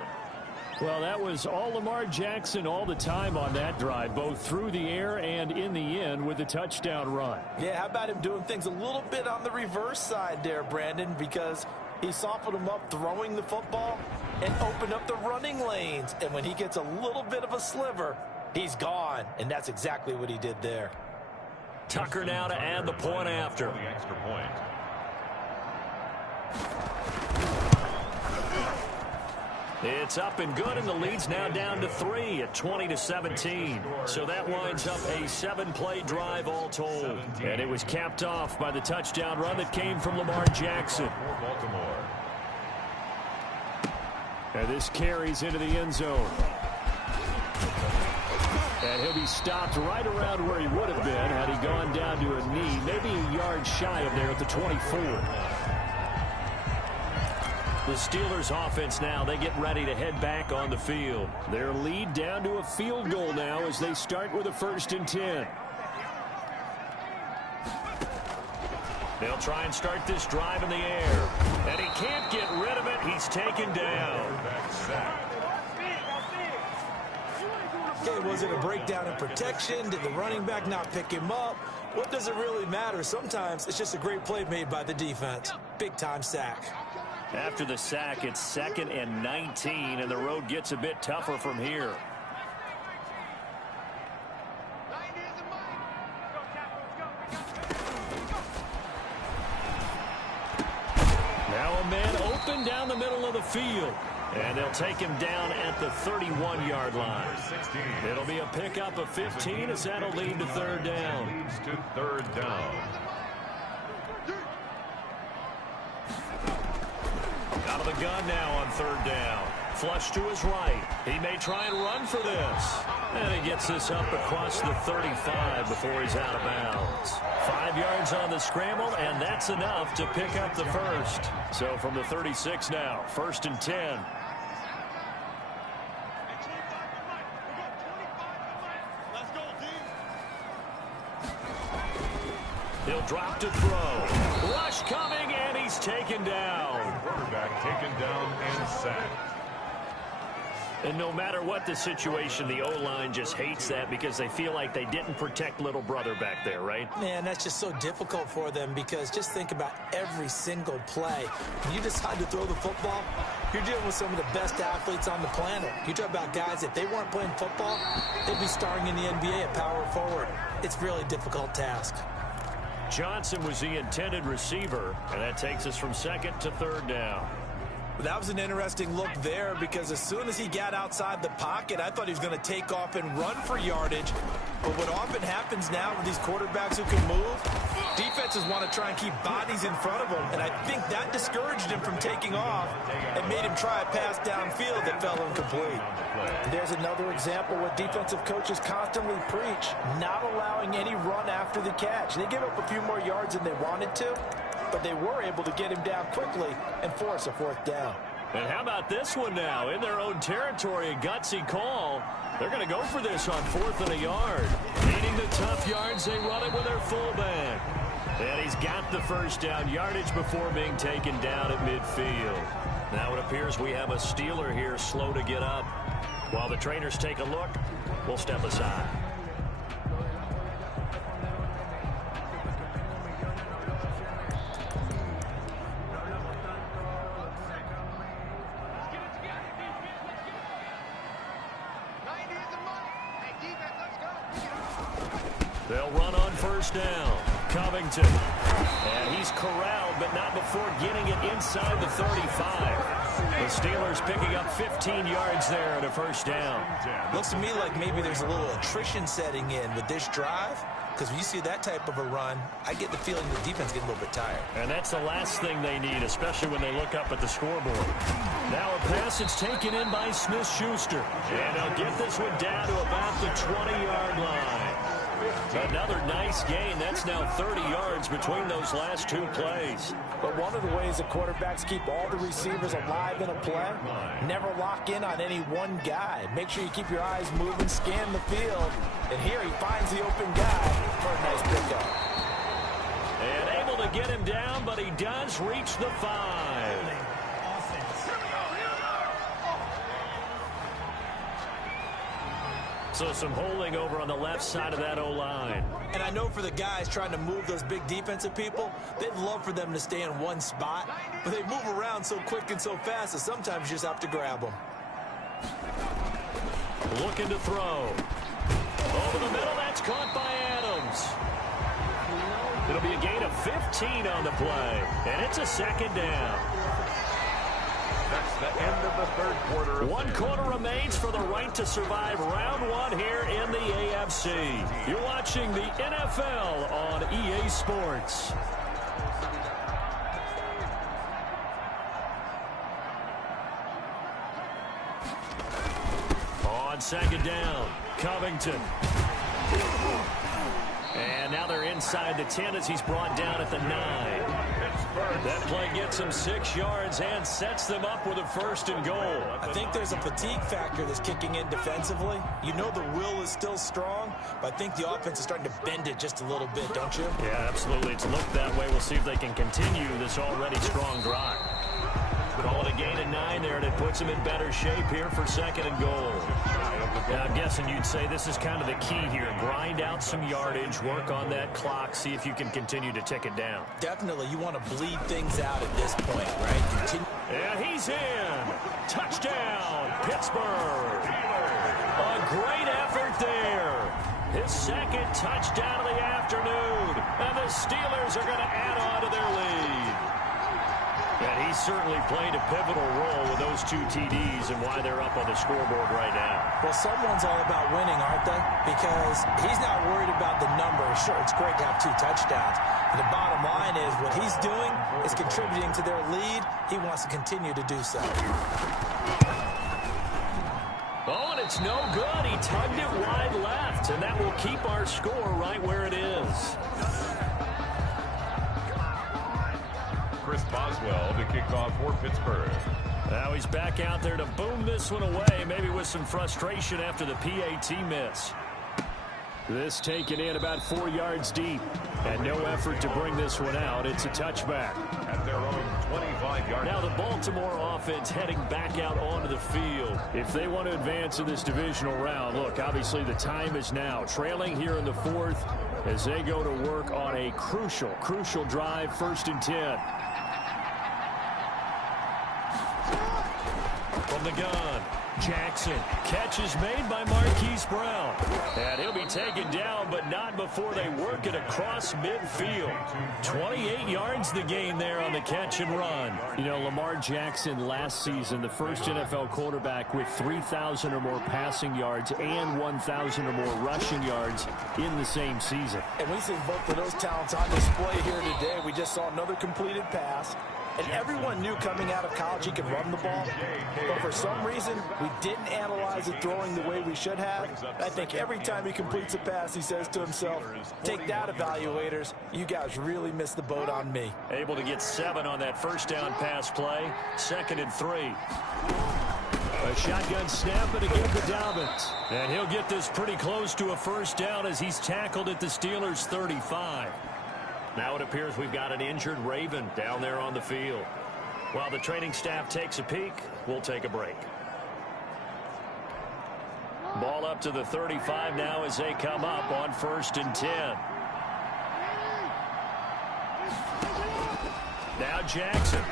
Well, that was all Lamar Jackson all the time on that drive, both through the air and in the end with a touchdown run. Yeah, how about him doing things a little bit on the reverse side there, Brandon, because he softened him up throwing the football and opened up the running lanes. And when he gets a little bit of a sliver, he's gone. And that's exactly what he did there. Tucker now to add the point after. The extra point. It's up and good, and the lead's now down to 3 at 20-17. So that winds up a 7-play drive all told. And it was capped off by the touchdown run that came from Lamar Jackson. And this carries into the end zone. And he'll be stopped right around where he would have been had he gone down to a knee, maybe a yard shy of there at the 24. The Steelers offense now, they get ready to head back on the field. Their lead down to a field goal now as they start with a 1st and 10. They'll try and start this drive in the air. And he can't get rid of it. He's taken down. Okay, was it a breakdown in protection? Did the running back not pick him up? What does it really matter? Sometimes it's just a great play made by the defense. Big-time sack. After the sack, it's 2nd and 19, and the road gets a bit tougher from here. Now a man open down the middle of the field. And they'll take him down at the 31-yard line. It'll be a pickup of 15 as that'll lead to 3rd down. Leads to 3rd down. Out of the gun now on 3rd down. Flush to his right. He may try and run for this. And he gets this up across the 35 before he's out of bounds. 5 yards on the scramble, and that's enough to pick up the 1st. So from the 36 now, 1st and 10. He'll drop to throw. Rush coming, and he's taken down. Quarterback taken down and sacked. And no matter what the situation, the O-line just hates that because they feel like they didn't protect little brother back there, right? Man, that's just so difficult for them because just think about every single play. When you decide to throw the football, you're dealing with some of the best athletes on the planet. You talk about guys, if they weren't playing football, they'd be starring in the NBA at power forward. It's a really difficult task. Johnson was the intended receiver, and that takes us from second to third down. That was an interesting look there because as soon as he got outside the pocket, I thought he was going to take off and run for yardage. But what often happens now with these quarterbacks who can move, defenses want to try and keep bodies in front of them. And I think that discouraged him from taking off and made him try a pass downfield that fell incomplete. There's another example what defensive coaches constantly preach, not allowing any run after the catch. They give up a few more yards than they wanted to, but they were able to get him down quickly and force a fourth down. And how about this one now? In their own territory, a gutsy call. They're going to go for this on 4th and a yard. Needing the tough yards, they run it with their fullback. And he's got the first down yardage before being taken down at midfield. Now it appears we have a Steeler here slow to get up. While the trainers take a look, we'll step aside. They'll run on first down. Covington. And he's corralled, but not before getting it inside the 35. The Steelers picking up 15 yards there and a first down. Looks to me like maybe there's a little attrition setting in with this drive. Because when you see that type of a run, I get the feeling the defense getting a little bit tired. And that's the last thing they need, especially when they look up at the scoreboard. Now a pass that's taken in by Smith-Schuster. And they'll get this one down to about the 20-yard line. Another nice gain. That's now 30 yards between those last two plays. But one of the ways the quarterbacks keep all the receivers alive in a play, never lock in on any one guy. Make sure you keep your eyes moving, scan the field. And here he finds the open guy for a nice pickup. And able to get him down, but he does reach the 5. So some holding over on the left side of that O-line. And I know for the guys trying to move those big defensive people, they'd love for them to stay in one spot. But they move around so quick and so fast that sometimes you just have to grab them. Looking to throw. Over the middle, that's caught by Adams. It'll be a gain of 15 on the play. And it's a second down. That's the end of the third quarter. One quarter remains for the right to survive round one here in the AFC. You're watching the NFL on EA Sports. On second down, Covington. And now they're inside the 10 as he's brought down at the 9. That play gets him 6 yards and sets them up with a first and goal. I think there's a fatigue factor that's kicking in defensively. You know the will is still strong, but I think the offense is starting to bend it just a little bit, don't you? Yeah, absolutely. It's looked that way. We'll see if they can continue this already strong drive. Call it a gain of 9 there, and it puts them in better shape here for second and goal. Yeah, I'm guessing you'd say this is kind of the key here. Grind out some yardage, work on that clock, see if you can continue to tick it down. Definitely, you want to bleed things out at this point, right? And he's in. Touchdown, Pittsburgh. A great effort there. His second touchdown of the afternoon. And the Steelers are going to add on to their lead. And he certainly played a pivotal role with those 2 TDs and why they're up on the scoreboard right now. Well, someone's all about winning, aren't they? Because he's not worried about the numbers. Sure, it's great to have 2 touchdowns. And the bottom line is what he's doing is contributing to their lead. He wants to continue to do so. Oh, and it's no good. He tugged it wide left, and that will keep our score right where it is. Chris Boswell to kick off for Pittsburgh. Now he's back out there to boom this one away, maybe with some frustration after the PAT miss. This taken in about 4 yards deep, and no effort to bring this one out. It's a touchback. At their own 25-yard. Now the Baltimore offense heading back out onto the field. If they want to advance in this divisional round, look, obviously the time is now. Trailing here in the 4th as they go to work on a crucial drive, 1st and 10. From the gun, Jackson. Catch is made by Marquise Brown. And he'll be taken down, but not before they work it across midfield. 28 yards the gain there on the catch and run. You know, Lamar Jackson last season, the first NFL quarterback with 3,000 or more passing yards and 1,000 or more rushing yards in the same season. And we see both of those talents on display here today. We just saw another completed pass. And everyone knew coming out of college he could run the ball. But for some reason, we didn't analyze it throwing the way we should have. I think every time he completes a pass, he says to himself, take that, evaluators. You guys really missed the boat on me. Able to get 7 on that first down pass play. 2nd and 3. A shotgun snap and again to Dobbins. And he'll get this pretty close to a first down as he's tackled at the Steelers' 35. Now it appears we've got an injured Raven down there on the field. While the training staff takes a peek, we'll take a break. Ball up to the 35 now as they come up on 1st and 10. Now Jackson.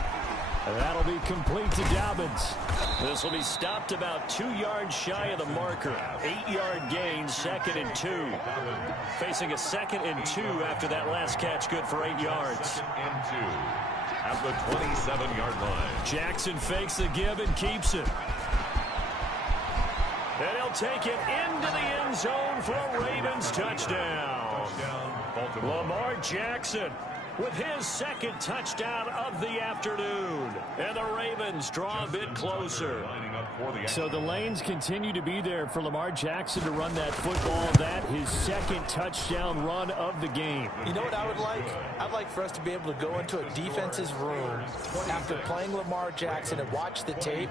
And that'll be complete to Dobbins. This will be stopped about 2 yards shy of the marker. 8-yard gain, 2nd and 2. Facing a 2nd and 2 after that last catch, good for 8 yards. 2nd and 2 at the 27-yard line. Jackson fakes the give and keeps it. And he'll take it into the end zone for a Ravens touchdown. Lamar Jackson with his 2nd touchdown of the afternoon. And the Ravens draw a bit closer. So the lanes continue to be there for Lamar Jackson to run that football. That his 2nd touchdown run of the game. You know what I would like? I'd like for us to be able to go into a defense's room after playing Lamar Jackson and watch the tape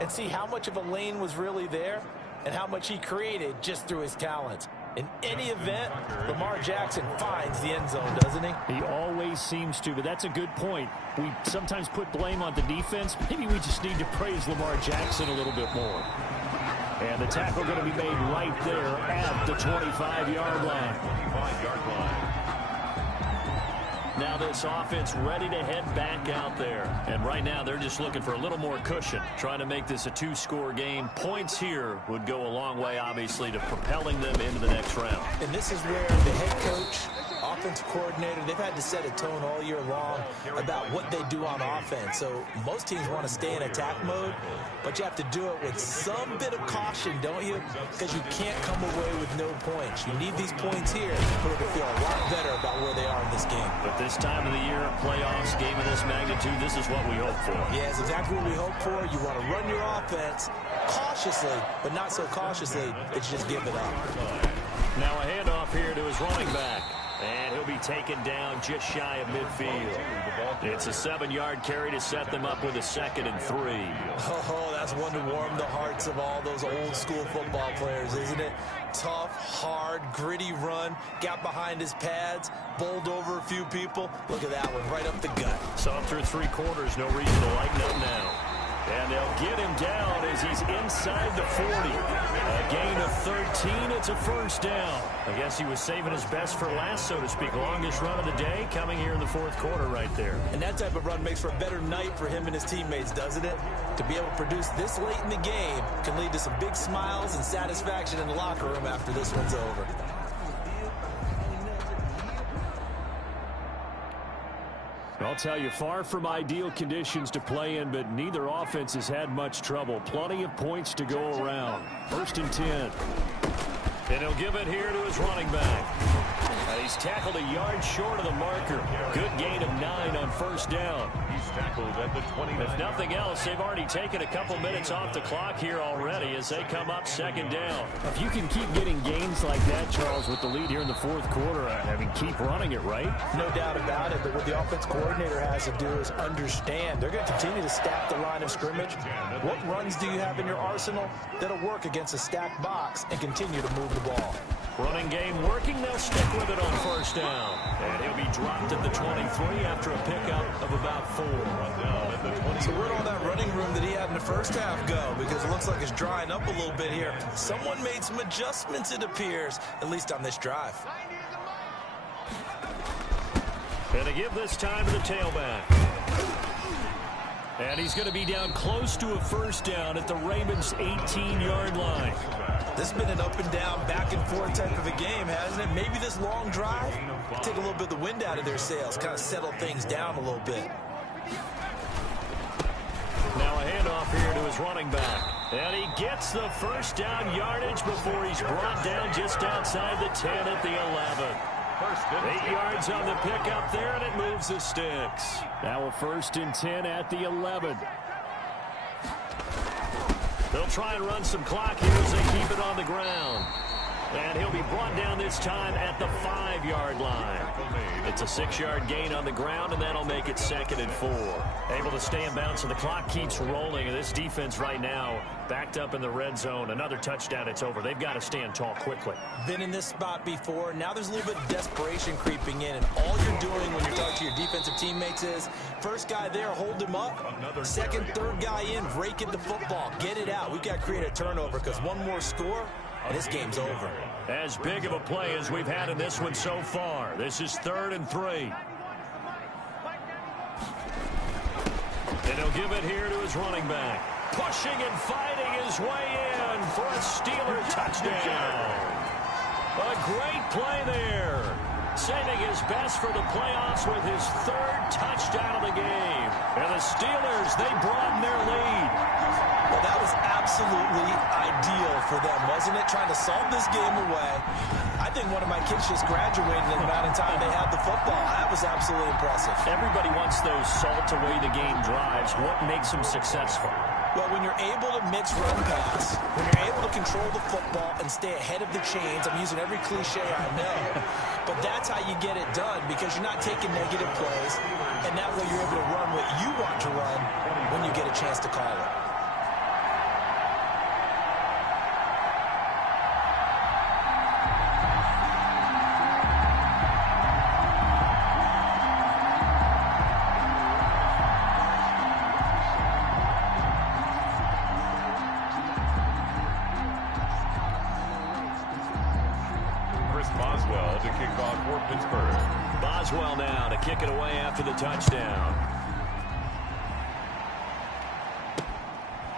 and see how much of a lane was really there and how much he created just through his talents. In any event, Lamar Jackson finds the end zone, doesn't he? He always seems to, but that's a good point. We sometimes put blame on the defense. Maybe we just need to praise Lamar Jackson a little bit more. And the tackle going to be made right there at the 25-yard line. 25-yard line. Now this offense ready to head back out there. And right now they're just looking for a little more cushion, trying to make this a 2-score game. Points here would go a long way, obviously, to propelling them into the next round. And this is where the head coach, offensive coordinator, they've had to set a tone all year long about what they do on offense. So most teams want to stay in attack mode, but you have to do it with some bit of caution, don't you? Because you can't come away with no points. You need these points here in order to feel a lot better about where they are in this game. But this time of the year, a playoffs game of this magnitude, this is what we hope for. Yeah, it's exactly what we hope for. You want to run your offense cautiously, but not so cautiously that you just give it up. Now a handoff here to his running back. And he'll be taken down just shy of midfield. It's a 7-yard carry to set them up with a 2nd and 3. Oh, that's one to warm the hearts of all those old school football players, isn't it? Tough, hard, gritty run, got behind his pads, bowled over a few people. Look at that one, right up the gut. So through 3 quarters, no reason to lighten up now. And they'll get him down as he's inside the 40. A gain of 13. It's a first down. I guess he was saving his best for last, so to speak. Longest run of the day coming here in the 4th quarter right there. And that type of run makes for a better night for him and his teammates, doesn't it? To be able to produce this late in the game can lead to some big smiles and satisfaction in the locker room after this one's over. I'll tell you, far from ideal conditions to play in, but neither offense has had much trouble. Plenty of points to go around. 1st and 10. And he'll give it here to his running back. He's tackled a yard short of the marker. Good gain of 9 on 1st down. He's tackled at the 29. If nothing else, they've already taken a couple minutes off the clock here already as they come up 2nd down. If you can keep getting gains like that, Charles, with the lead here in the 4th quarter, I mean, keep running it, right? No doubt about it, but what the offense coordinator has to do is understand. They're going to continue to stack the line of scrimmage. What runs do you have in your arsenal that'll work against a stacked box and continue to move the ball? Running game working. They'll stick with it on 1st down. And he'll be dropped at the 23 after a pickup of about 4. So where'd all that running room that he had in the first half go? Because it looks like it's drying up a little bit here. Someone made some adjustments, it appears, at least on this drive. And they give this time to the tailback. And he's going to be down close to a first down at the Ravens' 18-yard line. This has been an up and down, back and forth type of a game, hasn't it? Maybe this long drive take a little bit of the wind out of their sails, kind of settle things down a little bit. Now a handoff here to his running back. And he gets the first down yardage before he's brought down just outside the 10 at the 11. 8 yards on the pickup there, and it moves the sticks. Now a 1st and 10 at the 11. They'll try and run some clock here as they keep it on the ground. And he'll be brought down this time at the 5-yard line. It's a 6-yard gain on the ground, and that'll make it 2nd and 4. Able to stay in bounds, and the clock keeps rolling. And this defense right now backed up in the red zone. Another touchdown, it's over. They've got to stand tall quickly. Been in this spot before. Now there's a little bit of desperation creeping in, and all you're doing when you're talking to your defensive teammates is first guy there, hold him up. Second, third guy in, rake at the football. Get it out. We've got to create a turnover because one more score, and this game's over. As big of a play as we've had in this one so far. This is 3rd and 3. And he'll give it here to his running back. Pushing and fighting his way in for a Steeler touchdown. A great play there. Saving his best for the playoffs with his 3rd touchdown of the game. And the Steelers, they broaden their lead. Well, that was absolutely ideal for them, wasn't it? Trying to solve this game away. I think one of my kids just graduated in the amount of time they had the football. That was absolutely impressive. Everybody wants those salt away the game drives. What makes them successful? Well, when you're able to mix run pass, when you're able to control the football and stay ahead of the chains, I'm using every cliche I know, but that's how you get it done because you're not taking negative plays, and that way you're able to run what you want to run when you get a chance to call it. Boswell to kick off for Pittsburgh. Boswell now to kick it away after the touchdown.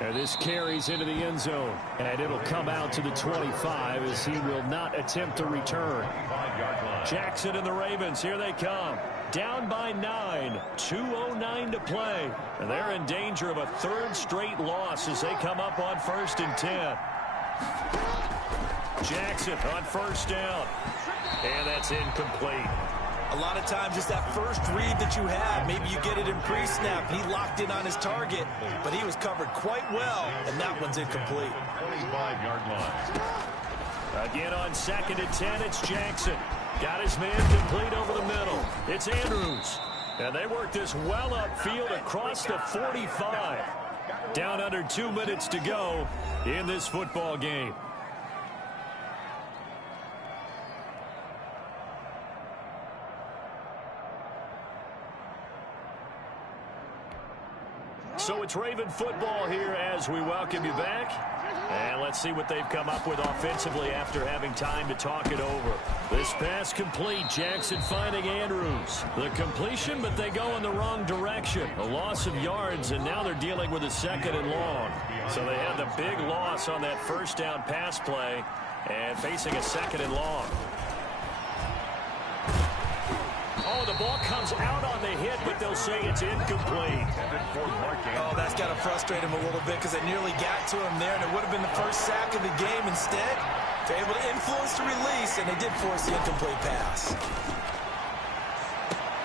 And this carries into the end zone. And it'll come out to the 25 as he will not attempt to return. 5-yard line. Jackson and the Ravens, here they come. Down by 9. 2:09 to play. And they're in danger of a 3rd straight loss as they come up on 1st and 10. Jackson on 1st down. And that's incomplete. A lot of times it's that first read that you have. Maybe you get it in pre-snap. He locked in on his target, but he was covered quite well, and that one's incomplete. 25-yard line. Again on 2nd and 10, it's Jackson. Got his man complete over the middle. It's Andrews. And they work this well upfield across the 45. Down under 2 minutes to go in this football game. So it's Raven football here as we welcome you back. And let's see what they've come up with offensively after having time to talk it over. This pass complete. Jackson finding Andrews. The completion, but they go in the wrong direction. A loss of yards, and now they're dealing with a 2nd and long. So they had the big loss on that 1st down pass play and facing a 2nd and long. Oh, the ball comes out on the hit, but they'll say it's incomplete. Oh, that's got to frustrate him a little bit because they nearly got to him there, and it would have been the first sack of the game. Instead, they're able to influence the release, and they did force the incomplete pass.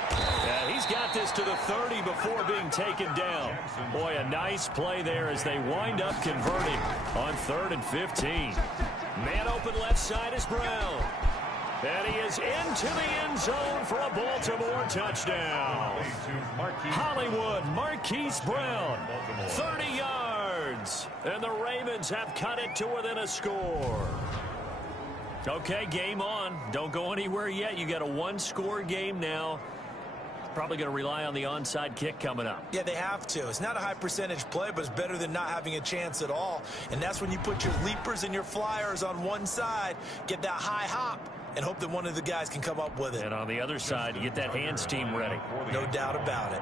Yeah, he's got this to the 30 before being taken down. Boy, a nice play there as they wind up converting on 3rd and 15. Man open left side is Brown. And he is into the end zone for a Baltimore touchdown. Hollywood, Marquise Brown, 30 yards. And the Ravens have cut it to within a score. Okay, game on. Don't go anywhere yet. You got a 1-score game now. Probably going to rely on the onside kick coming up. Yeah, they have to. It's not a high percentage play, but it's better than not having a chance at all. And that's when you put your leapers and your flyers on one side, get that high hop, and hope that one of the guys can come up with it. And on the other side, you get that hands team ready. No doubt about it.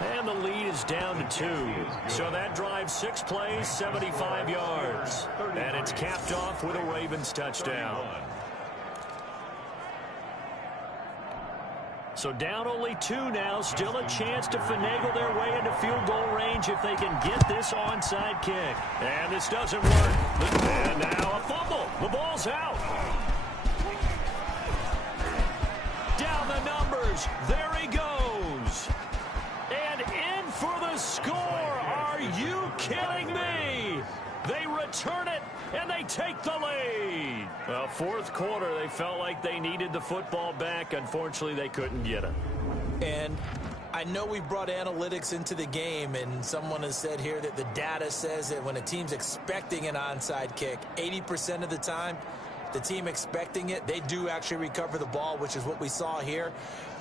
And the lead is down to 2. So that drives 6 plays, 75 yards. And it's capped off with a Ravens touchdown. So down only 2 now. Still a chance to finagle their way into field goal range if they can get this onside kick. And this doesn't work. And now a fumble. The ball's out. Down the numbers. There he goes. And in for the score. Are you kidding me? They return it, and they take the lead. Well, fourth quarter, they felt like they needed the football back. Unfortunately, they couldn't get it. And I know we brought analytics into the game, and someone has said here that the data says that when a team's expecting an onside kick, 80% of the time, the team expecting it, they do actually recover the ball, which is what we saw here.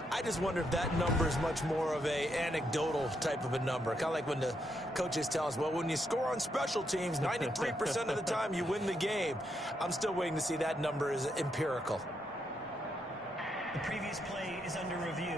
I just wonder if that number is much more of a anecdotal type of a number. Kind of like when the coaches tell us, well, when you score on special teams, 93% of the time you win the game. I'm still waiting to see that number is empirical. The previous play is under review.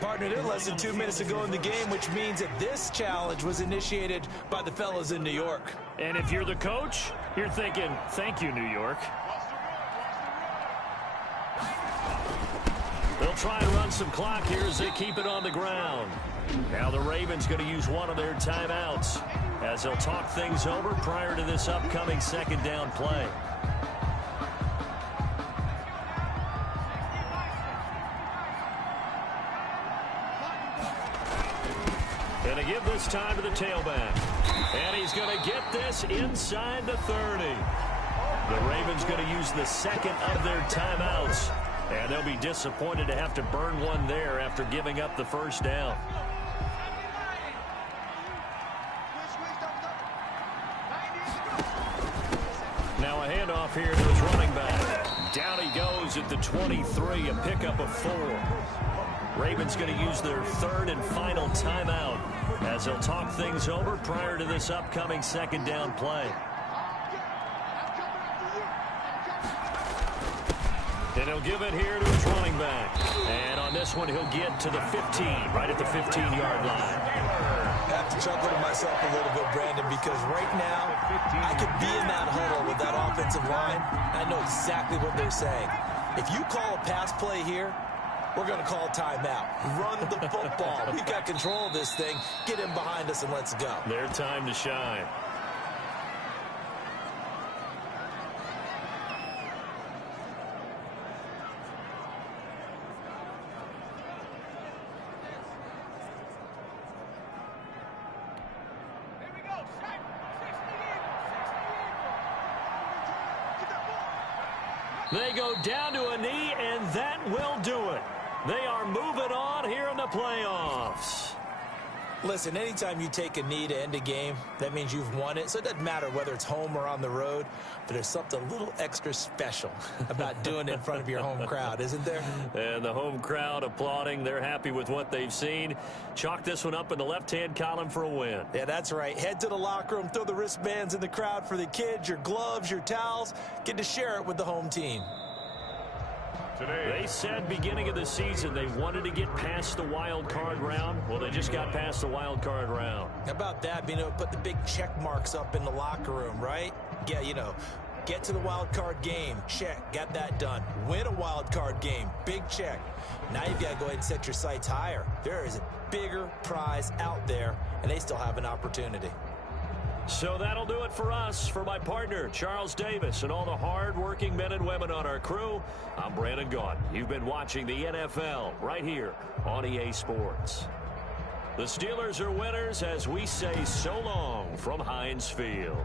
Partner, less than 2 minutes to go in the game, which means that this challenge was initiated by the fellas in New York. And if you're the coach, you're thinking, thank you, New York. They'll try and run some clock here as they keep it on the ground. Now the Ravens going to use one of their timeouts as they'll talk things over prior to this upcoming second down play. Going to give this time to the tailback. And he's going to get this inside the 30. The Ravens going to use the second of their timeouts. And they'll be disappointed to have to burn one there after giving up the first down. Now a handoff here to his running back. Down he goes at the 23, a pickup of 4. Ravens going to use their third and final timeout as they'll talk things over prior to this upcoming second down play. And he'll give it here to his running back. And on this one, he'll get to the 15, right at the 15-yard line. I have to chuckle to myself a little bit, Brandon, because right now, I could be in that huddle with that offensive line. I know exactly what they're saying. If you call a pass play here, we're going to call timeout. Run the football. We've got control of this thing. Get him behind us and let's go. Their time to shine. They go down to a knee, and that will do it. They are moving on here in the playoffs. Listen, anytime you take a knee to end a game, that means you've won it. So it doesn't matter whether it's home or on the road, but there's something a little extra special about doing it in front of your home crowd, isn't there? And the home crowd applauding. They're happy with what they've seen. Chalk this one up in the left-hand column for a win. Yeah, that's right. Head to the locker room, throw the wristbands in the crowd for the kids, your gloves, your towels. Get to share it with the home team. They said beginning of the season they wanted to get past the wild card round. Well, they just got past the wild card round. How about that? Being able to put the big check marks up in the locker room, right? Yeah, you know, get to the wild card game. Check. Got that done. Win a wild card game. Big check. Now you've got to go ahead and set your sights higher. There is a bigger prize out there, and they still have an opportunity. So that'll do it for us. For my partner, Charles Davis, and all the hard-working men and women on our crew, I'm Brandon Gaudin. You've been watching the NFL right here on EA Sports. The Steelers are winners as we say so long from Heinz Field.